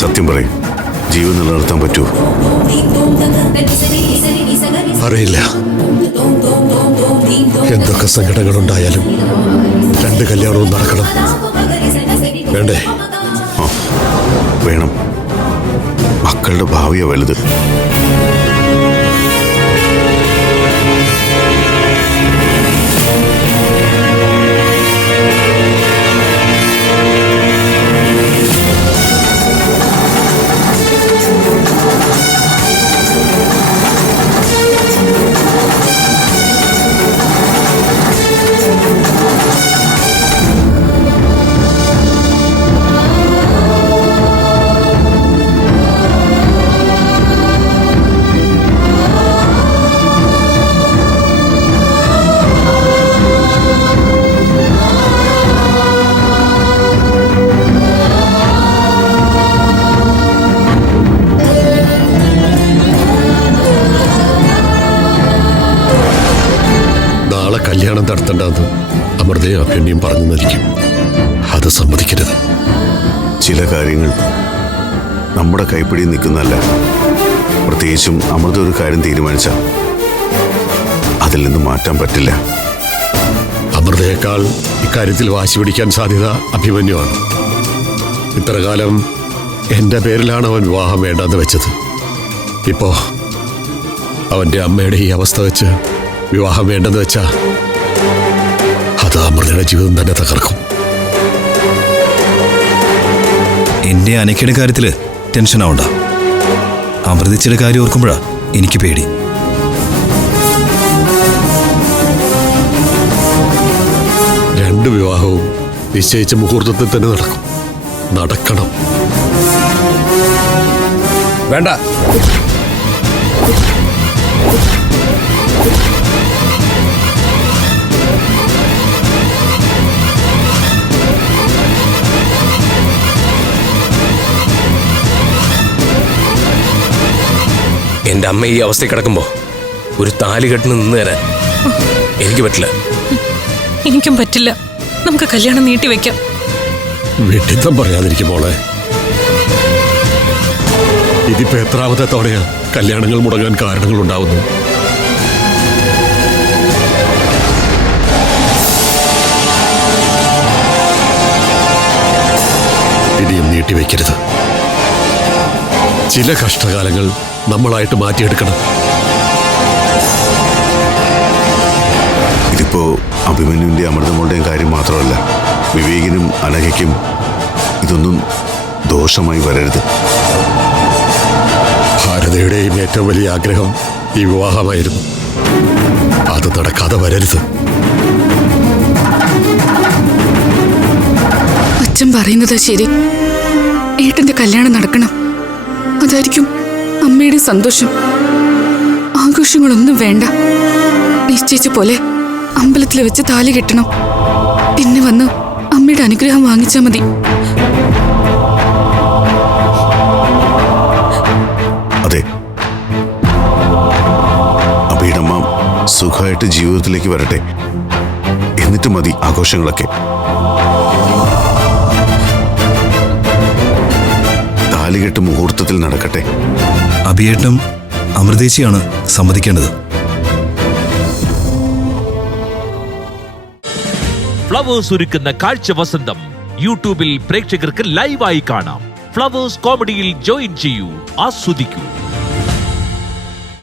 സത്യം പറയും, ജീവൻ നിലനിർത്താൻ പറ്റുമോ? അറിയില്ല. എന്തൊക്കെ സങ്കടങ്ങളുണ്ടായാലും 2 കല്യാണവും നടക്കണം. വേണ്ടേ? വേണം. മക്കളുടെ ഭാവിയാ വലുത്. കല്യാണം നടത്തേണ്ടെന്ന് അമൃതയും അഭിമന്യും പറഞ്ഞു നൽകും. അത് സമ്മതിക്കരുത്. ചില കാര്യങ്ങൾ നമ്മുടെ കൈപ്പിടി നിൽക്കുന്നതല്ല. പ്രത്യേകിച്ചും അമൃത ഒരു കാര്യം തീരുമാനിച്ചാൽ അതിൽ നിന്ന് മാറ്റാൻ പറ്റില്ല. അമൃതയേക്കാൾ ഇക്കാര്യത്തിൽ വാശി പിടിക്കാൻ സാധ്യത അഭിമന്യുവാണ്. ഇത്രകാലം എൻ്റെ പേരിലാണ് അവൻ വിവാഹം വേണ്ടെന്ന് വെച്ചത്. ഇപ്പോ അവൻ്റെ അമ്മയുടെ ഈ അവസ്ഥ വെച്ച് വിവാഹം വേണ്ടെന്ന് വെച്ചാ അത് അമൃതയുടെ ജീവിതം തന്നെ തകർക്കും. എന്റെ അനക്കയുടെ കാര്യത്തില് ടെൻഷൻ ആവണ്ട. അമൃതയുടെ കാര്യം ഓർക്കുമ്പോഴാ എനിക്ക് പേടി. രണ്ട് വിവാഹവും നിശ്ചയിച്ച മുഹൂർത്തത്തിൽ തന്നെ നടക്കണം. വേണ്ട. എന്റെ അമ്മ ഈ അവസ്ഥയിൽ കിടക്കുമ്പോ ഒരു താലി കെട്ടിന് നിന്ന് തരാൻ എനിക്ക് പറ്റില്ല. എനിക്കും പറ്റില്ല. നമുക്ക് കല്യാണം നീട്ടിവെക്കാം. വിഡിത്തം പറയാതിരിക്കും മോളെ. ഇതിപ്പോ എത്രാമത്തെ തവണയാ കല്യാണങ്ങൾ മുടങ്ങാൻ കാരണങ്ങൾ ഉണ്ടാവുന്നു. ഇനിയും നീട്ടിവെക്കരുത്. ചില കഷ്ടകാലങ്ങൾ നമ്മളായിട്ട് മാറ്റിയെടുക്കണം. ഇതിപ്പോ അഭിമന്യുവിന്റെ അമൃതമോളുടെയും കാര്യം മാത്രമല്ല, വിവേകിനും അനഘയ്ക്കും ഇതൊന്നും ദോഷമായി വരരുത്. ഭാരതയുടെയും ഏറ്റവും വലിയ ആഗ്രഹം ഈ വിവാഹമായിരുന്നു. അത് നടക്കാതെ വരരുത്. അച്ഛൻ പറയുന്നത് ശരി. ഏട്ടന്റെ കല്യാണം നടക്കണം. അതായിരിക്കും അമ്മയുടെ സന്തോഷം. ആഘോഷങ്ങളൊന്നും വേണ്ട. നിശ്ചയിച്ച പോലെ അമ്പലത്തിൽ വെച്ച് താലി കെട്ടണം. പിന്നെ വന്ന് അമ്മയുടെ അനുഗ്രഹം വാങ്ങിച്ചാൽ മതി. അതെ, അഭിയമ്മ സുഖമായിട്ട് ജീവിതത്തിലേക്ക് വരട്ടെ. എന്നിട്ട് മതി ആഘോഷങ്ങളൊക്കെ. താലികെട്ട് മുഹൂർത്തത്തിൽ നടക്കട്ടെ. അഭിയേട്ടനും അമൃതേശിയാണ് സമ്മതിക്കേണ്ടത്. ഫ്ലവേഴ്സ് ഒരുക്കുന്ന കാഴ്ച വസന്തം യൂട്യൂബിൽ പ്രേക്ഷകർക്ക് ലൈവായി കാണാം. ഫ്ലവേഴ്സ് കോമഡിയിൽ ജോയിൻ ചെയ്യൂ, ആസ്വദിക്കൂ.